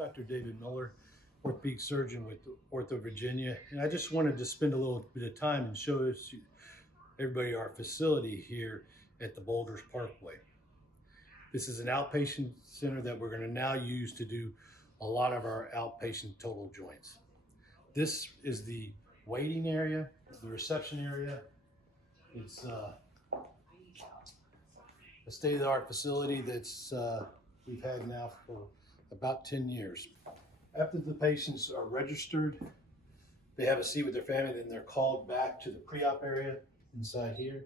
Dr. David Miller, orthopedic surgeon with OrthoVirginia, and I just wanted to spend a little bit of time and show everybody our facility here at the Boulders Parkway. This is an outpatient center that we're going to now use to do a lot of our outpatient total joints. This is the waiting area, the reception area. It's a state-of-the-art facility that's we've had now for about 10 years. After the patients are registered, they have a seat with their family, then they're called back to the pre-op area inside here.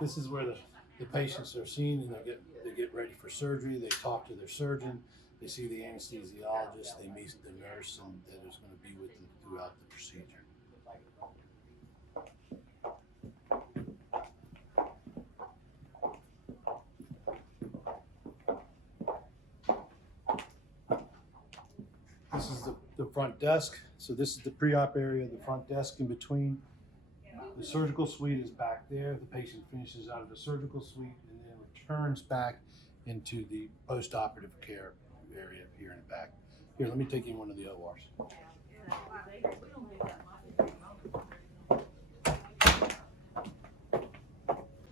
This is where the patients are seen, and they get ready for surgery. They talk to their surgeon, they see the anesthesiologist, they meet the nurse and that is going to be with them throughout the procedure. This is the front desk. So this is the pre-op area, the front desk in between. The surgical suite is back there. The patient finishes out of the surgical suite and then returns back into the post-operative care area here in the back. Here, let me take you in one of the ORs.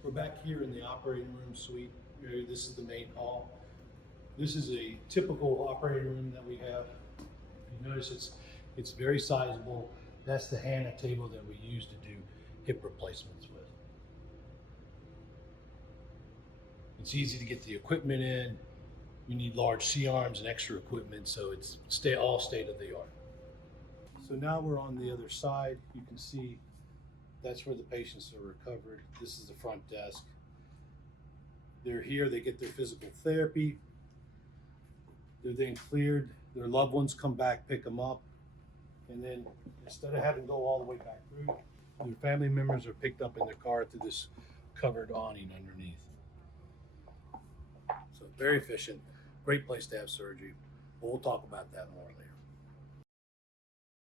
We're back here in the operating room suite area. This is the main hall. This is a typical operating room that we have. You notice it's very sizable. That's the HANA table that we use to do hip replacements with. It's easy to get the equipment in. You need large C-arms and extra equipment, so it's all state of the art. So now we're on the other side. You can see that's where the patients are recovered. This is the front desk. They're here, they get their physical therapy. They're then cleared. Their loved ones come back, pick them up. And then instead of having to go all the way back through, their family members are picked up in their car through this covered awning underneath. So very efficient, great place to have surgery. But we'll talk about that more later.